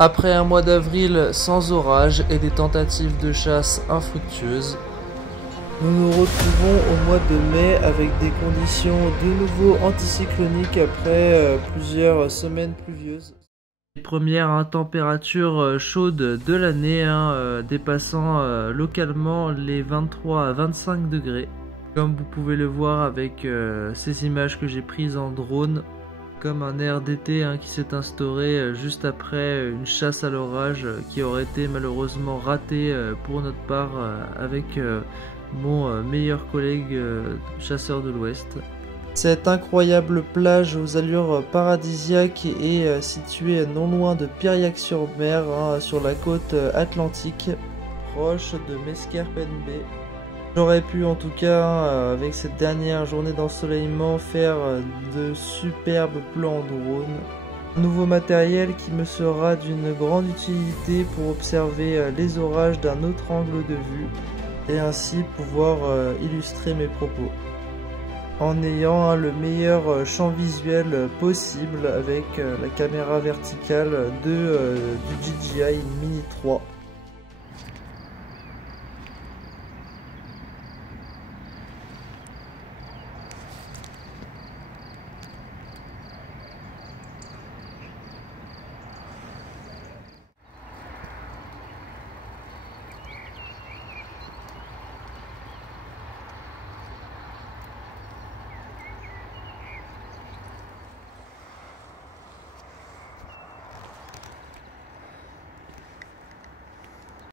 Après un mois d'avril sans orage et des tentatives de chasse infructueuses, nous nous retrouvons au mois de mai avec des conditions de nouveau anticycloniques après plusieurs semaines pluvieuses. Les premières températures chaudes de l'année, dépassant localement les 23 à 25 degrés. Comme vous pouvez le voir avec ces images que j'ai prises en drone, comme un air d'été qui s'est instauré juste après une chasse à l'orage qui aurait été malheureusement ratée pour notre part avec mon meilleur collègue chasseur de l'Ouest. Cette incroyable plage aux allures paradisiaques est située non loin de Piriac-sur-Mer, sur la côte atlantique, proche de Mesquerpen Bay. J'aurais pu en tout cas, avec cette dernière journée d'ensoleillement, faire de superbes plans en drone. Un nouveau matériel qui me sera d'une grande utilité pour observer les orages d'un autre angle de vue et ainsi pouvoir illustrer mes propos. En ayant le meilleur champ visuel possible avec la caméra verticale du DJI Mini 3.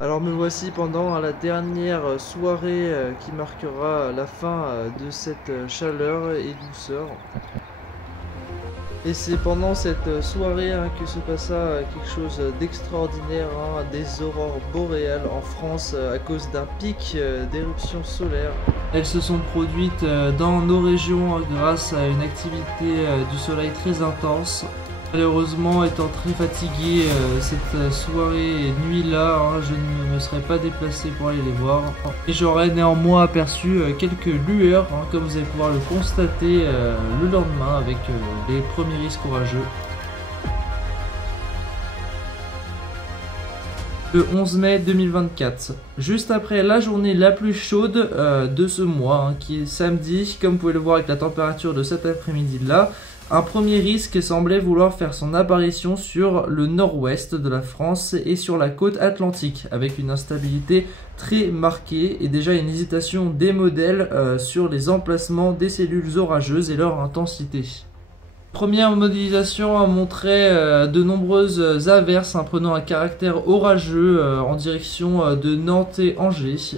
Alors me voici pendant la dernière soirée qui marquera la fin de cette chaleur et douceur. Et c'est pendant cette soirée que se passa quelque chose d'extraordinaire, des aurores boréales en France à cause d'un pic d'éruption solaire. Elles se sont produites dans nos régions grâce à une activité du soleil très intense. Malheureusement, étant très fatigué cette soirée et nuit là, je ne me serais pas déplacé pour aller les voir. Et j'aurais néanmoins aperçu quelques lueurs, comme vous allez pouvoir le constater le lendemain avec les premiers risques orageux. Le 11 mai 2024, juste après la journée la plus chaude de ce mois, qui est samedi, comme vous pouvez le voir avec la température de cet après-midi là. Un premier risque semblait vouloir faire son apparition sur le nord-ouest de la France et sur la côte atlantique, avec une instabilité très marquée et déjà une hésitation des modèles sur les emplacements des cellules orageuses et leur intensité. Première modélisation a montré de nombreuses averses prenant un caractère orageux en direction de Nantes et Angers.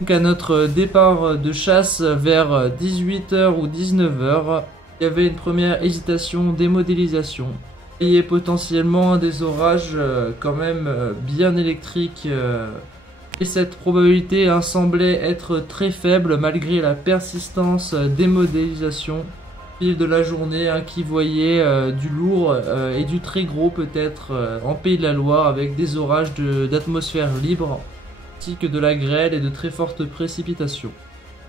Donc à notre départ de chasse vers 18h ou 19h, il y avait une première hésitation des modélisations. Il y a potentiellement des orages quand même bien électriques et cette probabilité semblait être très faible malgré la persistance des modélisations au fil de la journée qui voyait du lourd et du très gros peut-être en Pays de la Loire avec des orages d'atmosphère libre ainsi que de la grêle et de très fortes précipitations.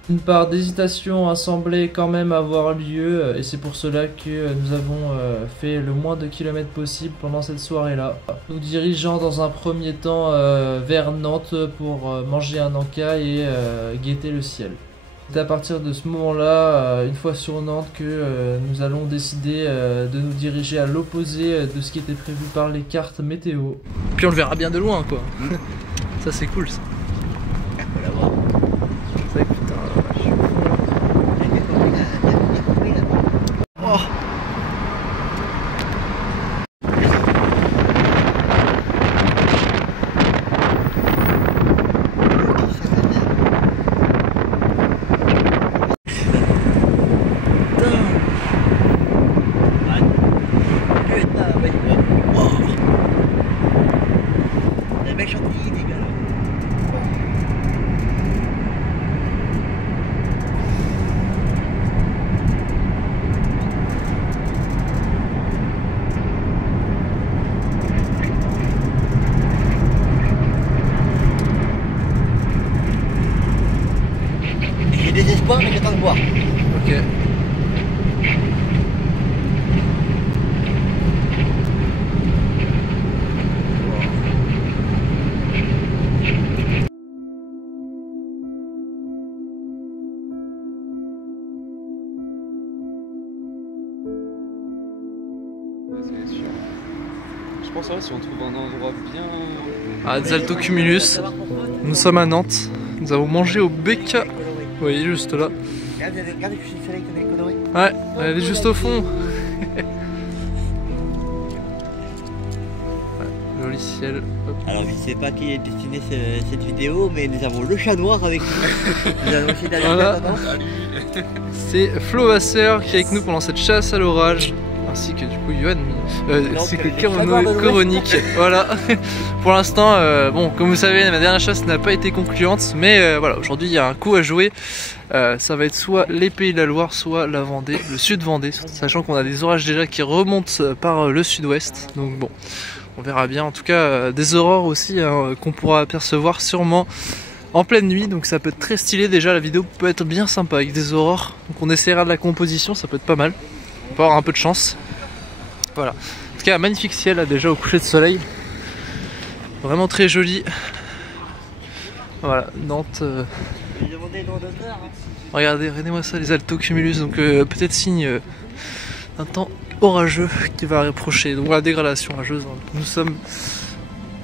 Une part d'hésitation semblait quand même avoir lieu et c'est pour cela que nous avons fait le moins de kilomètres possible pendant cette soirée-là. Nous dirigeant dans un premier temps vers Nantes pour manger un encas et guetter le ciel. C'est à partir de ce moment-là, une fois sur Nantes, que nous allons décider de nous diriger à l'opposé de ce qui était prévu par les cartes météo. Puis on le verra bien de loin quoi. Ça c'est cool ça. Voilà, bon. Ça, putain, je suis fou. Oh. Désespoir, mais j'attends de voir. Ok. pense que si on trouve un endroit bien... Ah, des altocumulus. Nous sommes à Nantes. Nous avons mangé au BK. Vous voyez, juste là. Regarde, regarde, je suis le soleil comme les conneries. Ouais, elle est juste au fond. Joli ciel. Hop. Alors, je ne sais pas qui est destiné cette vidéo, mais nous avons le chat noir avec nous. Nous allons essayer d'aller Voilà. Salut. C'est Flo Vasseur qui est avec nous pendant cette chasse à l'orage. Ainsi que du coup Yohan, ainsi que Coronic. Voilà. Pour l'instant, bon, comme vous savez, ma dernière chasse n'a pas été concluante, mais voilà, aujourd'hui il y a un coup à jouer. Ça va être soit les Pays de la Loire, soit la Vendée, le sud Vendée, sachant qu'on a des orages déjà qui remontent par le sud-ouest. Donc bon, on verra bien. En tout cas, des aurores aussi hein, qu'on pourra apercevoir sûrement en pleine nuit, donc ça peut être très stylé. Déjà la vidéo peut être bien sympa avec des aurores, donc on essaiera de la composition, ça peut être pas mal. On peut avoir un peu de chance. Voilà. En tout cas, un magnifique ciel là, déjà au coucher de soleil. Vraiment très joli. Voilà, Nantes. Regardez-moi ça, les altocumulus. Donc peut-être signe d'un temps orageux qui va approcher. Donc la dégradation orageuse. Hein.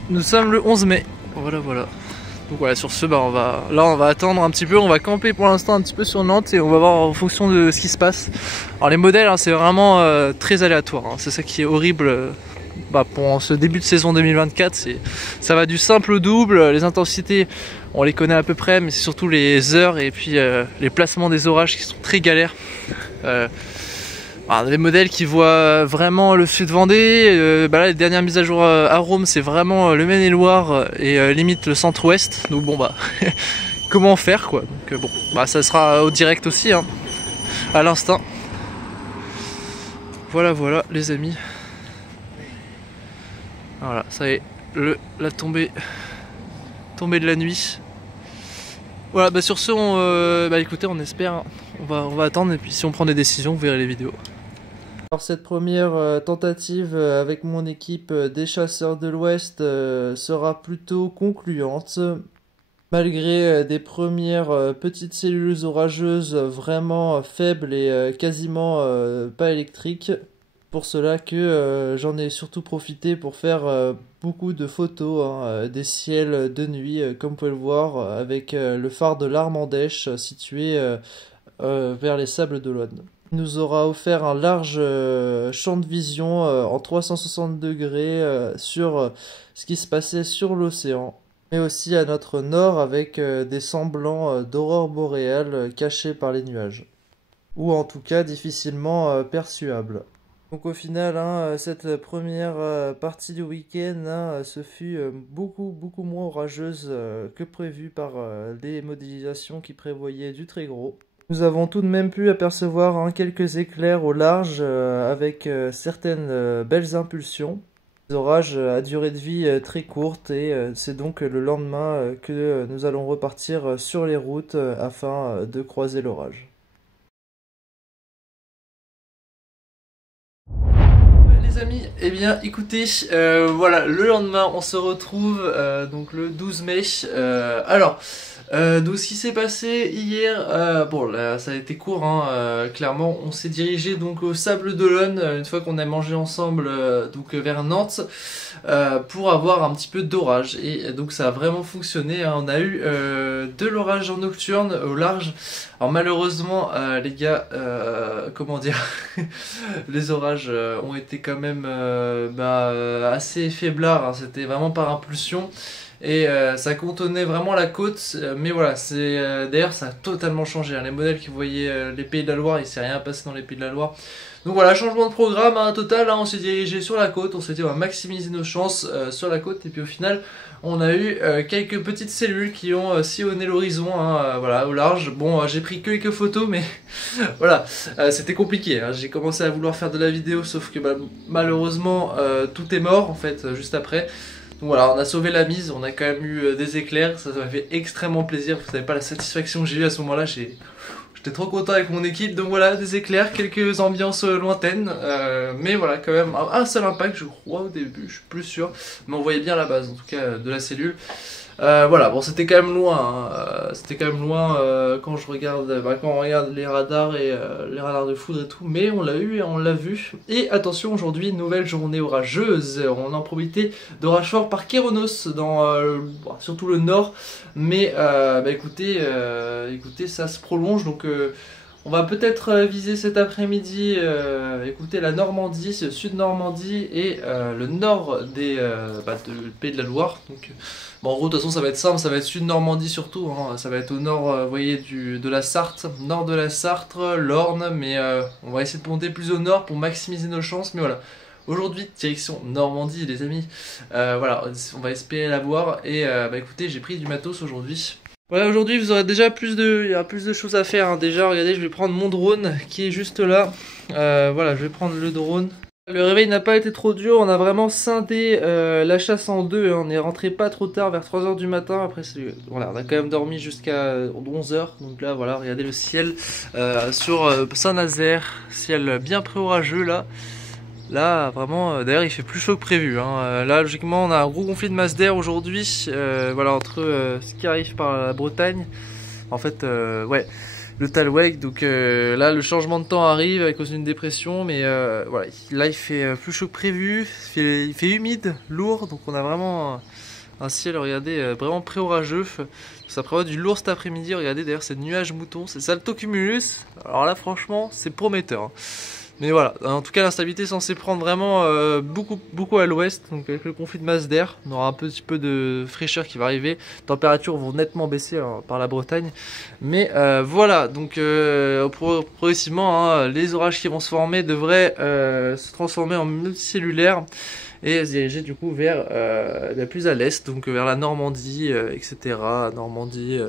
Nous sommes le 11 mai. Voilà, voilà. Donc voilà, sur ce, bah, on va attendre un petit peu, on va camper pour l'instant un petit peu sur Nantes et on va voir en fonction de ce qui se passe. Alors les modèles, hein, c'est vraiment très aléatoire, hein. C'est ça qui est horrible pour ce début de saison 2024. Ça va du simple au double, les intensités, on les connaît à peu près, mais c'est surtout les heures et puis les placements des orages qui sont très galères. Alors, des modèles qui voient vraiment le sud Vendée, là les dernières mises à jour à Rome c'est vraiment le Maine-et-Loire et limite le centre-ouest, donc bon bah comment faire quoi, donc bon bah ça sera au direct aussi hein, à l'instant. Voilà voilà les amis, voilà ça y est, la tombée de la nuit. Voilà bah sur ce écoutez on espère, on va attendre et puis si on prend des décisions vous verrez les vidéos. Alors cette première tentative avec mon équipe des chasseurs de l'Ouest sera plutôt concluante. Malgré des premières petites cellules orageuses vraiment faibles et quasiment pas électriques. Pour cela que j'en ai surtout profité pour faire beaucoup de photos hein, des ciels de nuit comme vous pouvez le voir avec le phare de l'Armandèche situé vers les Sables d'Olonne. Il nous aura offert un large champ de vision en 360 degrés sur ce qui se passait sur l'océan, mais aussi à notre nord avec des semblants d'aurore boréale cachés par les nuages, ou en tout cas difficilement perçuables. Donc au final, hein, cette première partie du week-end hein, ce fut beaucoup moins orageuse que prévu par les modélisations qui prévoyaient du très gros. Nous avons tout de même pu apercevoir hein, quelques éclairs au large avec certaines belles impulsions. Les orages à durée de vie très courte et c'est donc le lendemain que nous allons repartir sur les routes afin de croiser l'orage. Les amis, eh bien écoutez, voilà, le lendemain on se retrouve donc le 12 mai. Donc ce qui s'est passé hier, bon là ça a été court hein, clairement on s'est dirigé donc au Sable d'Olonne une fois qu'on a mangé ensemble donc vers Nantes pour avoir un petit peu d'orage et donc ça a vraiment fonctionné hein. On a eu de l'orage en nocturne au large. Alors malheureusement les gars, comment dire, les orages ont été quand même assez faiblards hein. C'était vraiment par impulsion. Et ça contenait vraiment la côte, mais voilà, d'ailleurs ça a totalement changé, hein. Les modèles qui voyaient les Pays de la Loire, il s'est rien passé dans les Pays de la Loire. Donc voilà, changement de programme hein, total, hein, on s'est dirigé sur la côte, on s'est dit on va maximiser nos chances sur la côte, et puis au final on a eu quelques petites cellules qui ont sillonné l'horizon hein, voilà, au large. Bon, j'ai pris quelques photos, mais voilà, c'était compliqué, hein. J'ai commencé à vouloir faire de la vidéo, sauf que malheureusement tout est mort en fait juste après. Donc voilà, on a sauvé la mise, on a quand même eu des éclairs, ça m'a fait extrêmement plaisir, vous savez pas la satisfaction que j'ai eu à ce moment-là, j'étais trop content avec mon équipe, donc voilà, des éclairs, quelques ambiances lointaines, mais voilà, quand même un seul impact, je crois au début, je suis plus sûr, mais on voyait bien la base, en tout cas, de la cellule. Voilà, bon c'était quand même loin, hein. C'était quand même loin quand je regarde, quand on regarde les radars et les radars de foudre et tout, mais on l'a eu et on l'a vu. Et attention, aujourd'hui, nouvelle journée orageuse, on a en probabilité d'orage fort par Kéronos, dans surtout le nord, mais écoutez, ça se prolonge, donc on va peut-être viser cet après-midi, écoutez, la Normandie, le sud Normandie et le nord du Pays de la Loire. Donc, bon, en gros, de toute façon, ça va être simple, ça va être sud Normandie surtout, hein. Ça va être au nord, vous voyez, de la Sarthe, nord de la Sarthe, l'Orne, mais on va essayer de monter plus au nord pour maximiser nos chances, mais voilà. Aujourd'hui, direction Normandie, les amis. Voilà, on va espérer la voir. Et écoutez, j'ai pris du matos aujourd'hui. Voilà, aujourd'hui vous aurez déjà il y a plus de choses à faire, hein. Déjà, regardez, je vais prendre mon drone qui est juste là. Voilà, je vais prendre le drone. Le réveil n'a pas été trop dur, on a vraiment scindé la chasse en deux, hein. On est rentré pas trop tard, vers 3 h du matin. Après, voilà, on a quand même dormi jusqu'à 11 h. Donc là, voilà, regardez le ciel sur Saint-Nazaire. Ciel bien pré-orageux là. Là, vraiment, d'ailleurs, il fait plus chaud que prévu, hein. Là, logiquement, on a un gros conflit de masse d'air aujourd'hui. Voilà, entre ce qui arrive par la Bretagne. En fait, ouais, le Talweg. Donc là, le changement de temps arrive à cause d'une dépression. Mais voilà, là, il fait plus chaud que prévu. Il fait humide, lourd. Donc on a vraiment un ciel, regardez, vraiment pré-orageux. Ça prévoit du lourd cet après-midi. Regardez, d'ailleurs, c'est nuages moutons. C'est saltocumulus. Alors là, franchement, c'est prometteur, hein. Mais voilà, en tout cas l'instabilité est censée prendre vraiment beaucoup à l'ouest. Donc avec le conflit de masse d'air, on aura un petit peu de fraîcheur qui va arriver. Les températures vont nettement baisser par la Bretagne. Mais voilà, donc progressivement, hein, les orages qui vont se former devraient se transformer en multicellulaires et se diriger du coup vers plus à l'est, donc vers la Normandie, etc. Normandie...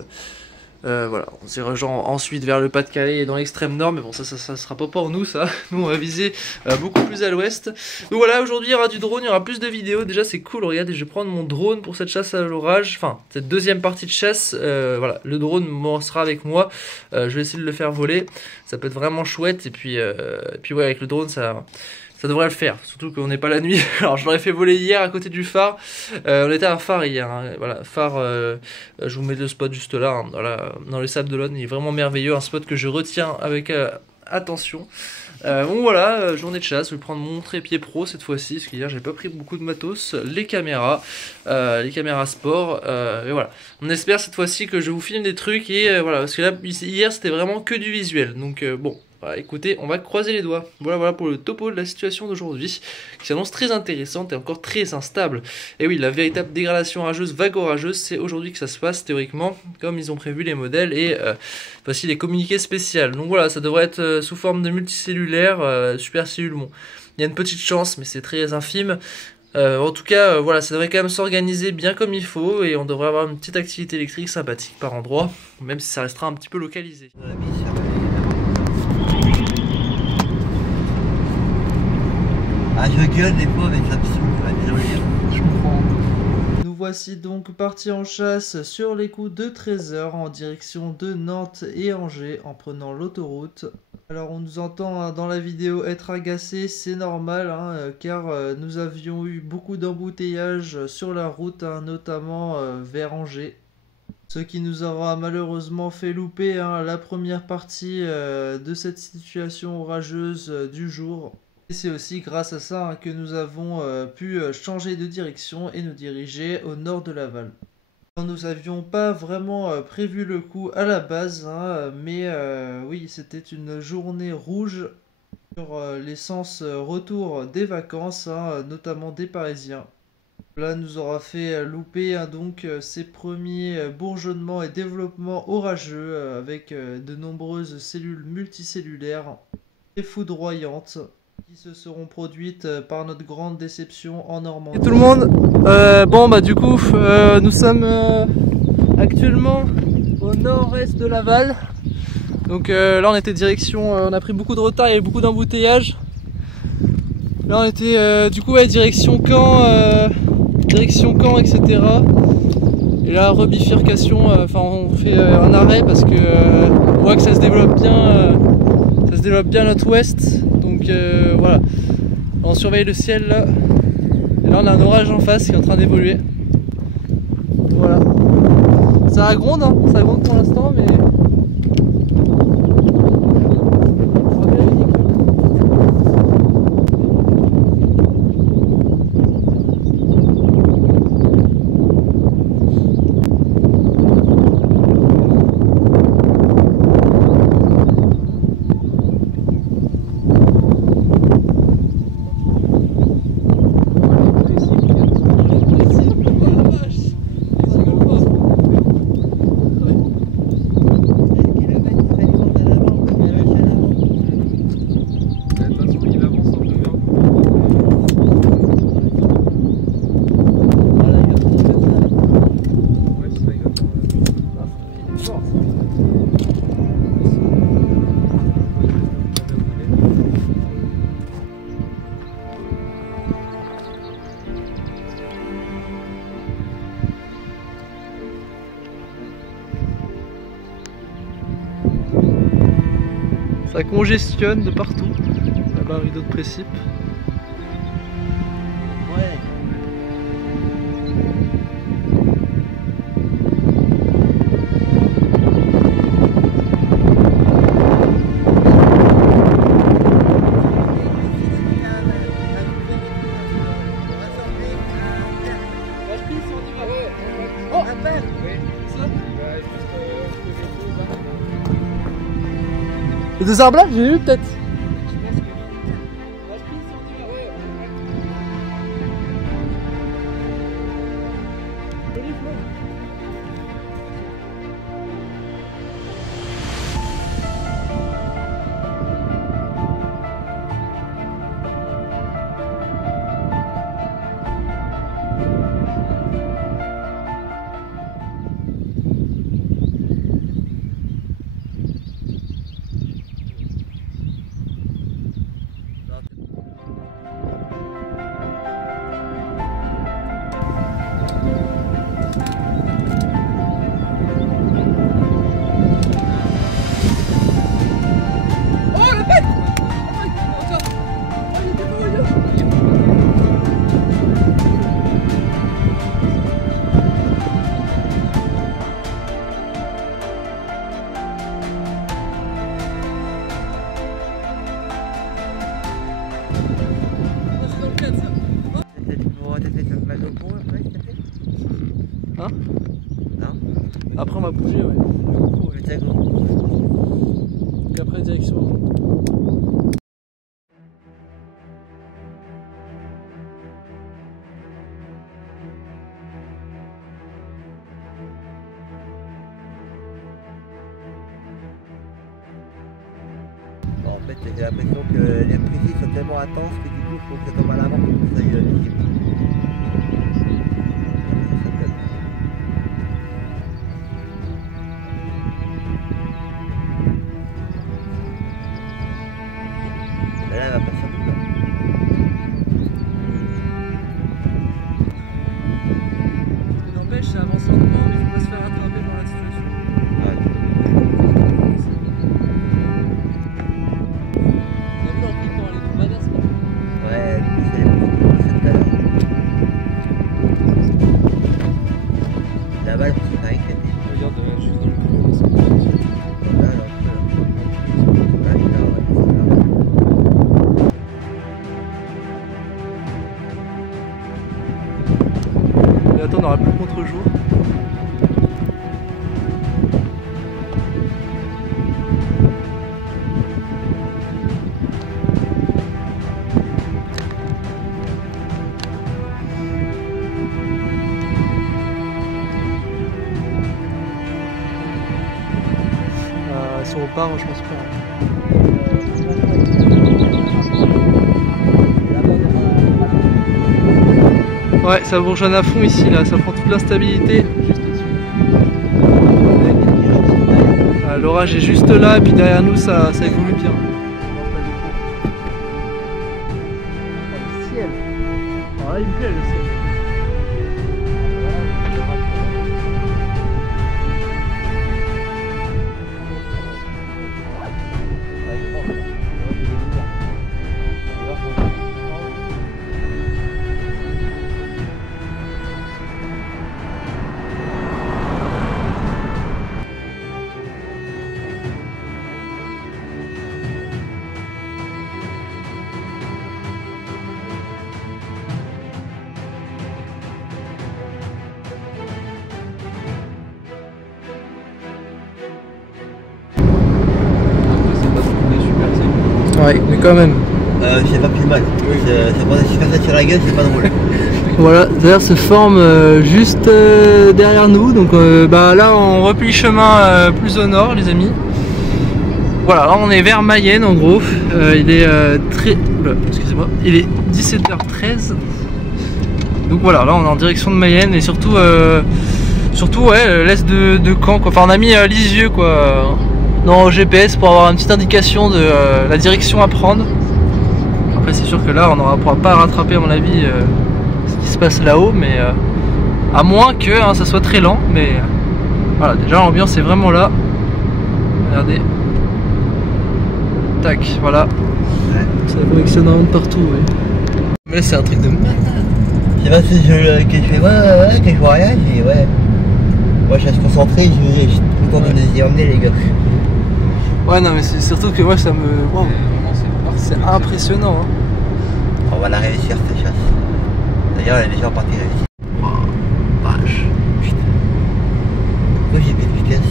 voilà, on s'ira ensuite vers le Pas-de-Calais et dans l'extrême nord, mais bon ça sera pas pour nous ça. Nous on va viser beaucoup plus à l'ouest. Donc voilà, aujourd'hui il y aura du drone, il y aura plus de vidéos. Déjà c'est cool, regardez, je vais prendre mon drone pour cette chasse à l'orage, enfin cette deuxième partie de chasse. Voilà, le drone sera avec moi, je vais essayer de le faire voler, ça peut être vraiment chouette. Et puis ouais, avec le drone ça devrait le faire, surtout qu'on n'est pas la nuit. Alors je l'aurais fait voler hier à côté du phare. On était à un phare hier, hein. Voilà, phare, je vous mets le spot juste là, hein, dans les Sables d'Olonne. Il est vraiment merveilleux, un spot que je retiens avec attention. Bon voilà, journée de chasse, je vais prendre mon trépied pro cette fois-ci, parce qu'hier j'ai pas pris beaucoup de matos, les caméras sport, et voilà. On espère cette fois-ci que je vous filme des trucs, et voilà, parce que là, hier c'était vraiment que du visuel, donc bon. Voilà, écoutez, on va croiser les doigts. Voilà pour le topo de la situation d'aujourd'hui, qui s'annonce très intéressante et encore très instable. Et oui, la véritable dégradation orageuse, vague orageuse, c'est aujourd'hui que ça se passe théoriquement, comme ils ont prévu les modèles, et voici les communiqués spéciaux. Donc voilà, ça devrait être sous forme de multicellulaire, supercellule. Bon, il y a une petite chance, mais c'est très infime. En tout cas, voilà, ça devrait quand même s'organiser bien comme il faut, et on devrait avoir une petite activité électrique sympathique par endroit, même si ça restera un petit peu localisé. Ah, je gueule des fois, mais ça me saoule, désolé. Je comprends. Nous voici donc partis en chasse sur les coups de 13 h en direction de Nantes et Angers en prenant l'autoroute. Alors on nous entend dans la vidéo être agacé, c'est normal, hein, car nous avions eu beaucoup d'embouteillages sur la route, hein, notamment vers Angers. Ce qui nous aura malheureusement fait louper, hein, la première partie de cette situation orageuse du jour. Et c'est aussi grâce à ça, hein, que nous avons pu changer de direction et nous diriger au nord de Laval. Nous n'avions pas vraiment prévu le coup à la base, hein, mais oui, c'était une journée rouge sur l'essence retour des vacances, hein, notamment des Parisiens. Cela nous aura fait louper, hein, donc ces premiers bourgeonnements et développements orageux avec de nombreuses cellules multicellulaires et foudroyantes qui se seront produites par notre grande déception en Normandie. Et tout le monde, bon bah du coup nous sommes actuellement au nord-est de Laval. Donc là on était direction, on a pris beaucoup de retard, il y avait beaucoup d'embouteillages. Là on était du coup direction Caen, etc. Et là rebifurcation, enfin on fait un arrêt parce que on voit que ça se développe bien à notre ouest. Donc voilà, on surveille le ciel là. Et là on a un orage en face qui est en train d'évoluer. Voilà. Ça gronde, hein. Ça gronde pour l'instant, mais... Ça congestionne de partout, là-bas avec d'autres précipes. Ouais. Oh, les deux arbres là, j'ai eu peut-être. Hein? Non? Après on va bouger, ouais. Et après direction. Bon, en fait, j'ai l'impression que les précis sont tellement intenses que du coup, il faut que ça tombe à l'avant pour que ça aille visible. Là, elle va pas sortir. Ce qui n'empêche, c'est avancer en moins, mais il faut pas se faire attraper par la situation. Ouais. On a vu dans le clip quand elle est tout badass, quoi. Ouais, c'est tout à l'heure. Là-bas, le petit mec, elle dit. Regarde juste dans le fond, c'est bon. Là, là, là, là, là. Et attends, on aura plus le contre-jour. Si on part, je pense pas. Ouais, ça bourgeonne à fond ici, là, ça prend toute l'instabilité. L'orage est juste là, et puis derrière nous, ça évolue bien. Le ciel. Alors là, il me plaît le ciel. Ouais, mais quand même. C'est pas plus mal. C'est pour se faire ça sur la gueule, c'est pas drôle. Voilà, d'ailleurs se forme juste derrière nous, donc bah, là on replie chemin plus au nord les amis. Voilà, là on est vers Mayenne en gros, il est excusez-moi, il est 17h13. Donc voilà, là on est en direction de Mayenne et surtout ouais, l'est de Caen quoi. Enfin on a mis Lisieux quoi dans le GPS pour avoir une petite indication de la direction à prendre. Après c'est sûr que là on ne pourra pas rattraper à mon avis ce qui se passe là-haut, mais à moins que ça soit très lent, mais voilà, déjà l'ambiance est vraiment là. Regardez. Tac, voilà. Ouais. Ça collectionne vraiment de partout, ouais. Mais c'est un truc de malade. Je sais pas si que je fais ouais, que je vois rien, je dis ouais. Moi je reste concentré, je suis tout le temps de les y emmener les gars. Ouais non mais c'est surtout que moi ça me... Wow. C'est impressionnant hein. On va la réussir cette chasse. D'ailleurs elle est déjà en partie réussie. Oh, vache. Putain. Pourquoi j'ai mis de vitesse?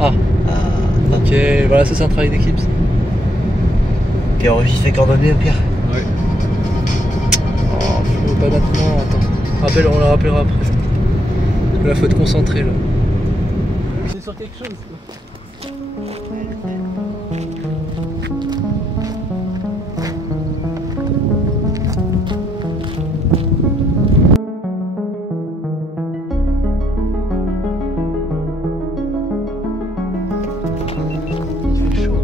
Ah. Ah, Ok, voilà ça c'est un travail d'équipe. et enregistre les coordonnées au pire. Ouais. Oh, faut pas maintenant, attends. On la rappellera après. Parce que là faut être concentré là. C'est sur quelque chose quoi. Il fait chaud.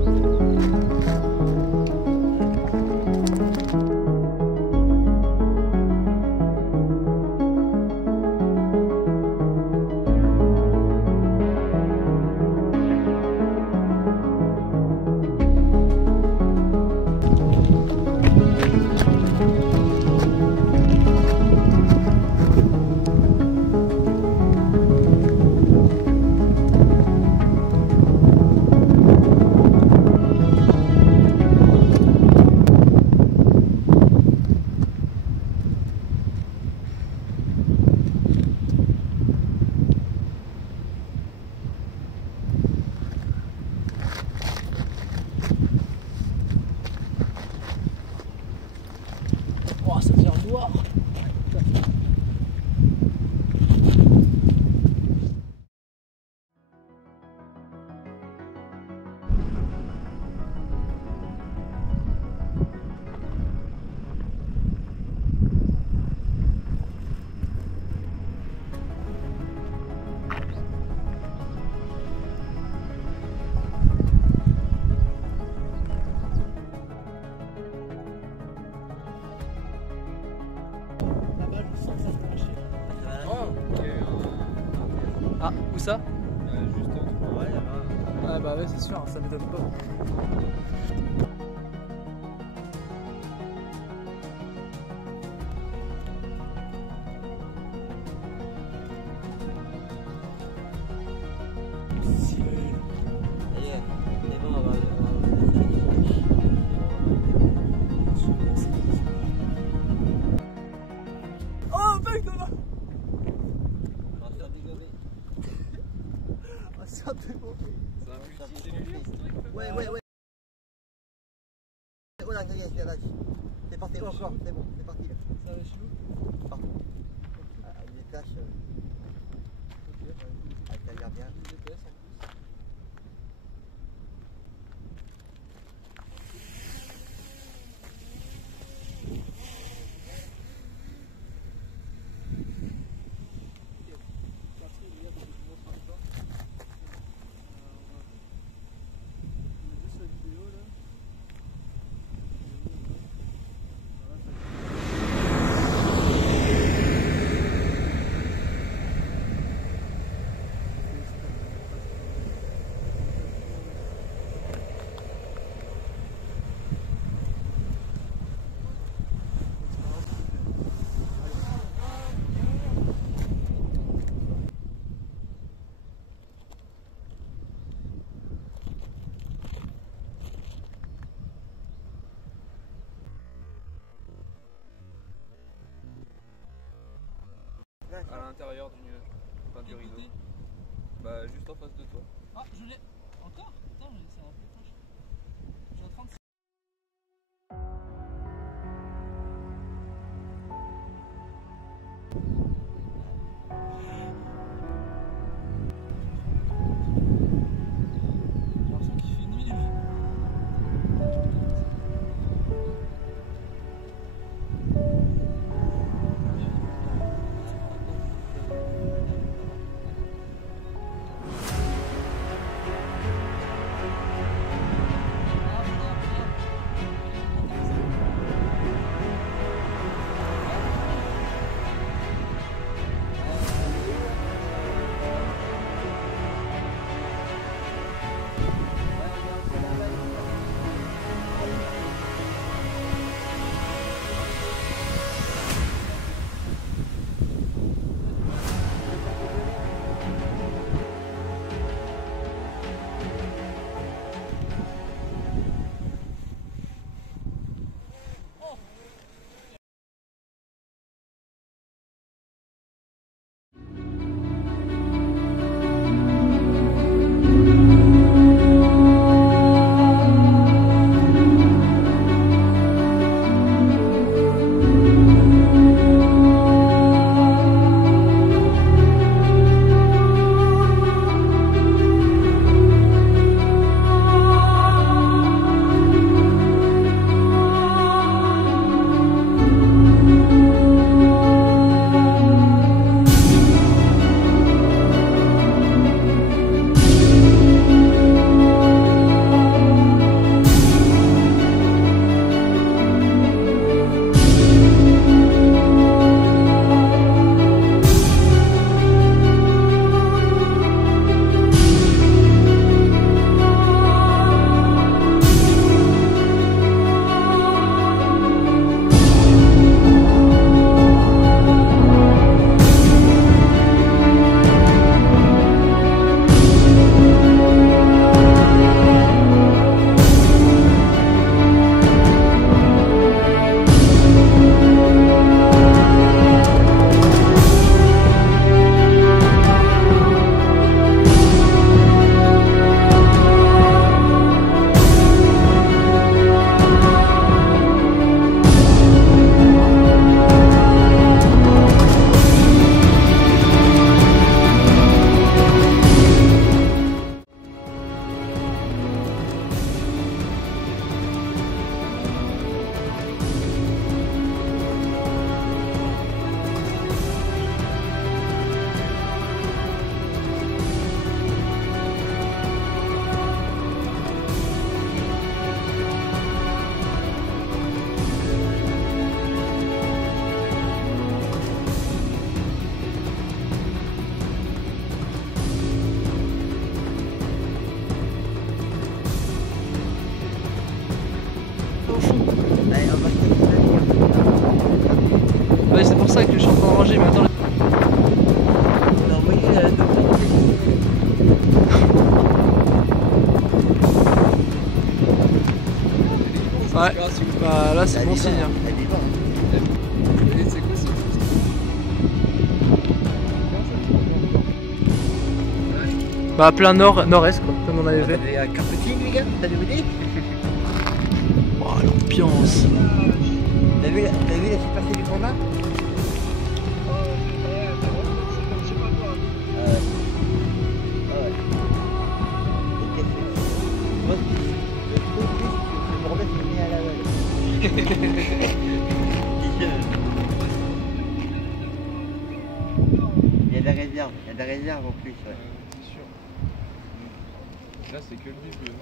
Oh, ça devient noir. Ah, où ça? Juste entre. Ouais, là-bas. Ah bah ouais c'est sûr, ça m'étonne pas. C'est bon, on va. Oh mec là-bas. C'est un démon. C'est un multi-cellulaire ce truc. Ouais. Oh là, ça y est, c'est là. C'est parti, encore, c'est bon, c'est parti là. Ça va chelou. Parti. Ah, il détache. Ah, ça a l'air bien. À l'intérieur du nuage. Enfin du rideau. Bah juste en face de toi. Ah je l'ai. Encore? Putain c'est un peu proche. Je suis en train au fond. Allez, on va se faire. Ouais, c'est pour ça que je suis en train de ranger, mais attends. On a envoyé Ouais, bah là c'est bon signe. Hein. Elle est bonne. Et c'est quoi ce Bah plein nord-est quoi, comme on avait fait. T'avais un carpeting les gars, t'as vu l'idée? Oh l'ambiance. T'as vu la super du combat? Il y a de la réserve, en plus. Ouais. C'est sûr. Là, c'est que le début.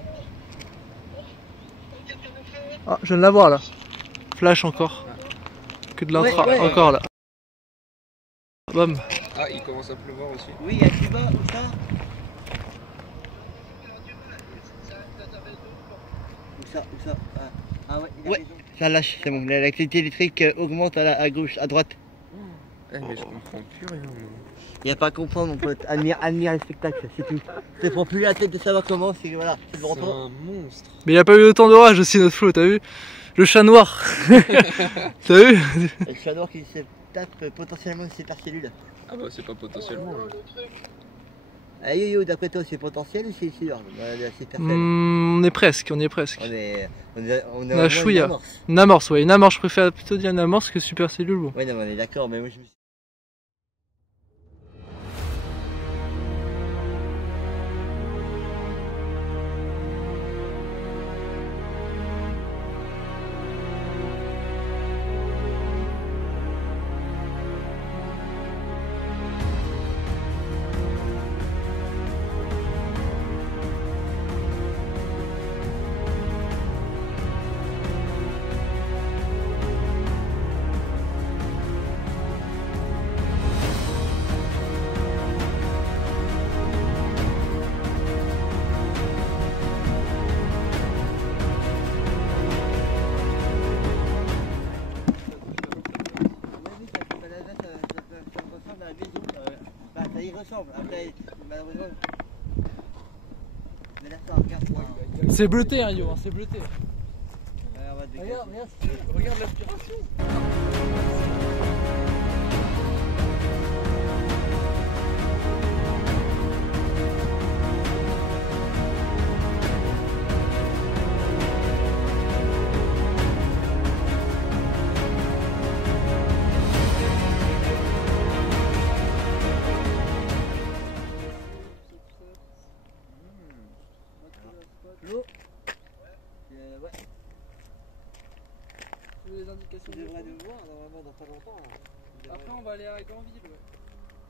Ah, je viens de la voir là. Flash encore. Que de l'intra, Ouais. encore là. Bam. Ah, il commence à pleuvoir aussi. Oui, il y a Cuba, où ça? Où ça? Ah ouais, il a raison. Ça lâche, c'est bon. L'activité électrique augmente à gauche, à droite. Eh, mais je comprends plus rien. Il n'y a pas à comprendre, mon pote. Admire le spectacle, c'est tout. Ne prends plus la tête de savoir comment, c'est voilà. C'est C'est un monstre. Mais il n'y a pas eu autant d'orage aussi notre flow, t'as vu? Le chat noir. T'as vu? Le chat noir qui se tape potentiellement une supercellule. Ah bah, c'est pas potentiellement. Là. Ah yo, d'après toi, c'est potentiel ou c'est sûr? La supercellule. On y est presque. On est On a chouïa. Une amorce, ouais. Une amorce, je préfère plutôt dire une amorce que supercellule. Bon. Ouais, non, mais on est d'accord, mais moi je me suis. Ça y ressemble, après malheureusement. Mais là ça regarde. C'est bleuté, hein, Yo, c'est bleuté. Regarde l'aspiration. L'eau. Ouais. Tu veux les indications? Tu devrais nous voir normalement dans pas longtemps. Après on va aller à Grandville, ouais.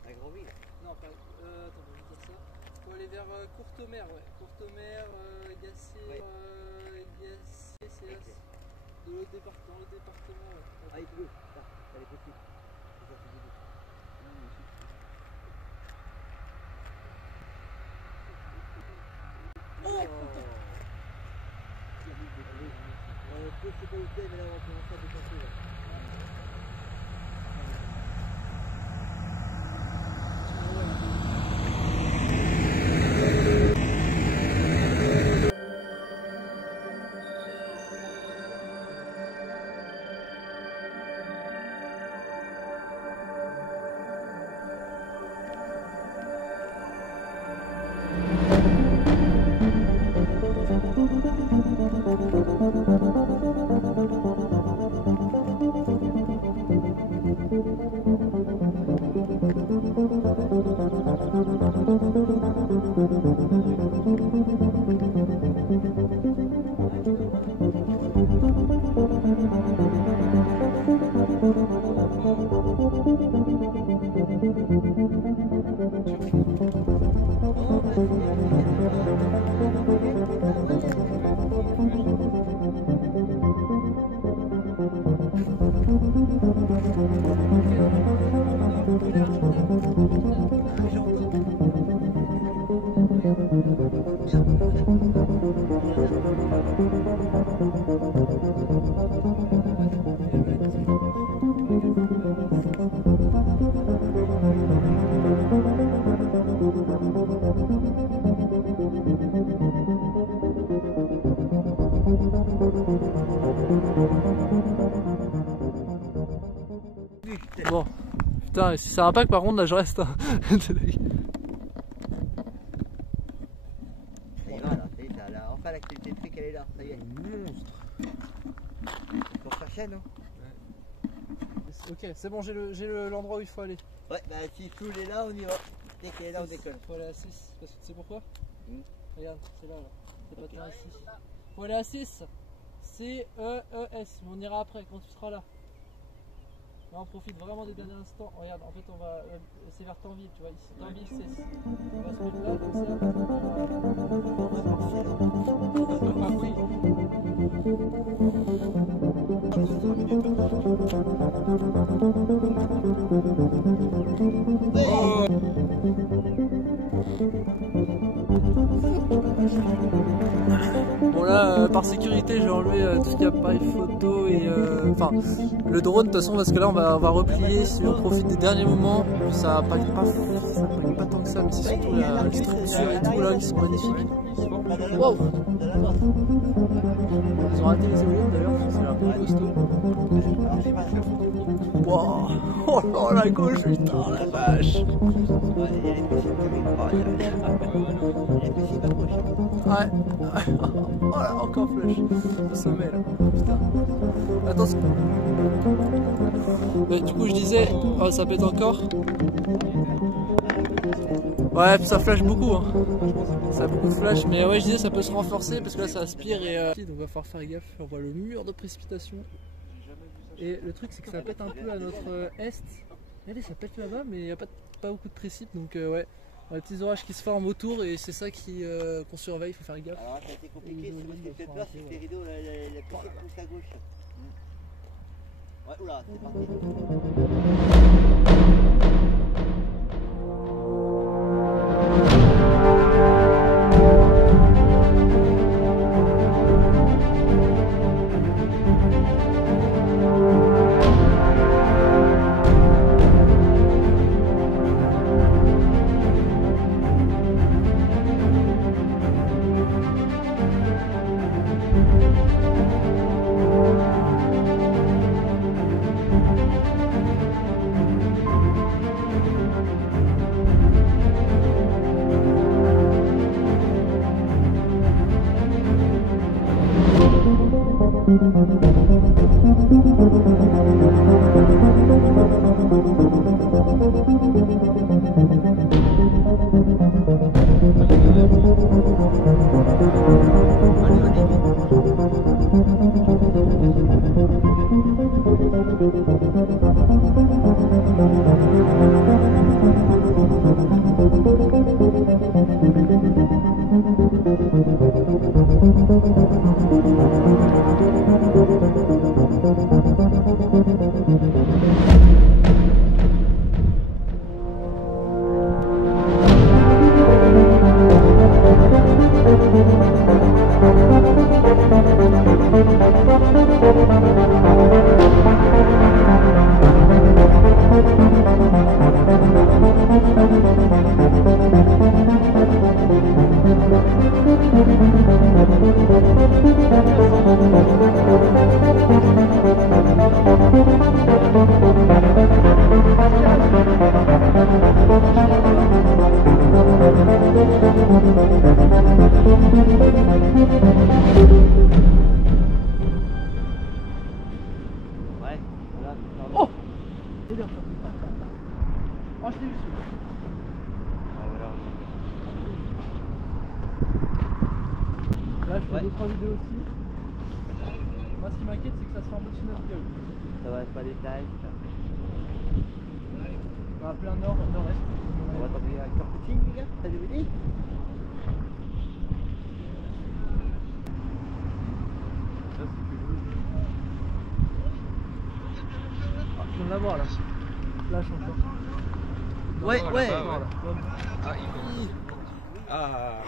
À Grandville. Non, pas. Attends, je vais dire ça. Faut aller vers Courtemer, ouais. Courtemer, Gassier, Ouais. Gassier, c'est là. Dans le département, ouais. Ah, il pleut. Ça les petits. Ça fait du bien. Je sais pas où c'est, mais là on va commencer à dépenser là. Bon, putain, si ça impacte par contre, là je reste. Hein. Enfin l'activité de fric elle est là, ça y est. Monstre. On cherchait non? Ok, c'est bon, j'ai l'endroit où il faut aller. Ouais, bah si tout est là, on y va. Dès qu'elle est là, on décolle. Faut aller à 6, parce que tu sais pourquoi? Regarde, c'est là, là. C'est pas très ici. Faut aller à 6. C-E-E-S. On ira après, quand tu seras là. Là, on profite vraiment des derniers instants. Regarde, en fait, on va. C'est vers Tanville, tu vois. Ici, Tanville, c'est. On va se mettre là, comme ça. Ah oui. Bon là, par sécurité, j'ai enlevé tout ce qui est appareil photo et enfin le drone de toute façon parce que là on va replier si on profite des derniers moments. Ça impacte pas tant que ça, mais c'est surtout la structure et tout là qui sont magnifiques. Wow. Ils ont raté les éoliennes d'ailleurs, c'est un peu costaud. Wow. Oh là la gauche, putain la vache. Ouais. Oh là, encore flush. Le sommet là. Putain. Attention. Mais du coup je disais, oh ça pète encore. Ouais, ça flash beaucoup. Hein. Ça a beaucoup de flash, mais ouais, je disais ça peut se renforcer parce que là ça aspire et donc va falloir faire gaffe. On voit le mur de précipitation. Et le truc c'est que ça pète un peu à notre est. Regardez, ça pète là-bas, mais il n'y a pas beaucoup de précip, donc ouais. Les petits orages qui se forment autour et c'est ça qu'on surveille, il faut faire gaffe. Alors ça a été compliqué, c'est parce que j'ai peur, c'est que les rideaux, la poussée pousse à gauche. Ouais, oula, c'est parti. Oh, je t'ai vu celui-là. Là, je fais 2-3 vidéos aussi. Moi, ce qui m'inquiète, c'est que ça sera en mode notre gueule. Ça va être pas des tailles. On va plein nord, nord-est. On va t'envoyer un marketing, les gars. T'as des vidéos? Je viens de la voir là. Lâche encore. Ouais, non, ouais. là-bas, ouais. Ah, il faut. Ah.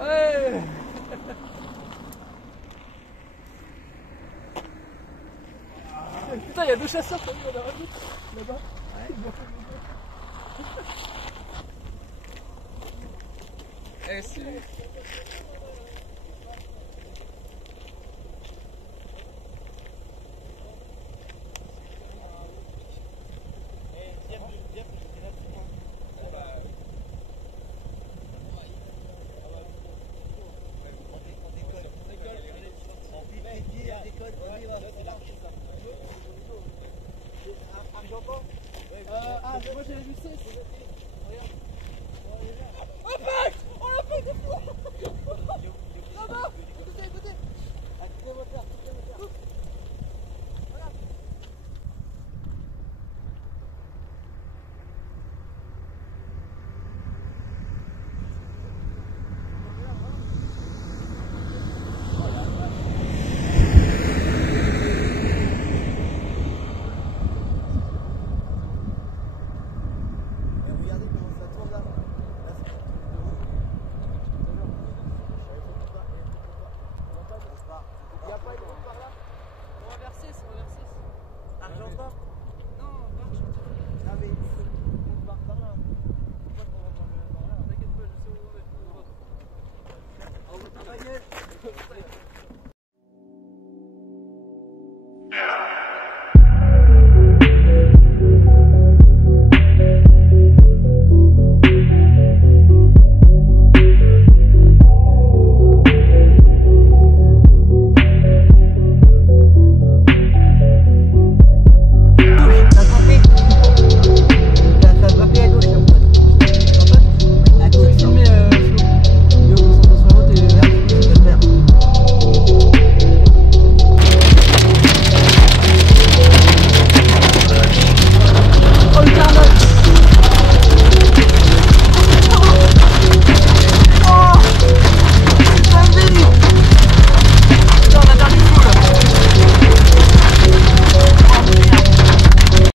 Ouais. Putain, il y a 2 chasseurs, t'as vu, on a rajoute là-bas. Ouais. Eh, c'est.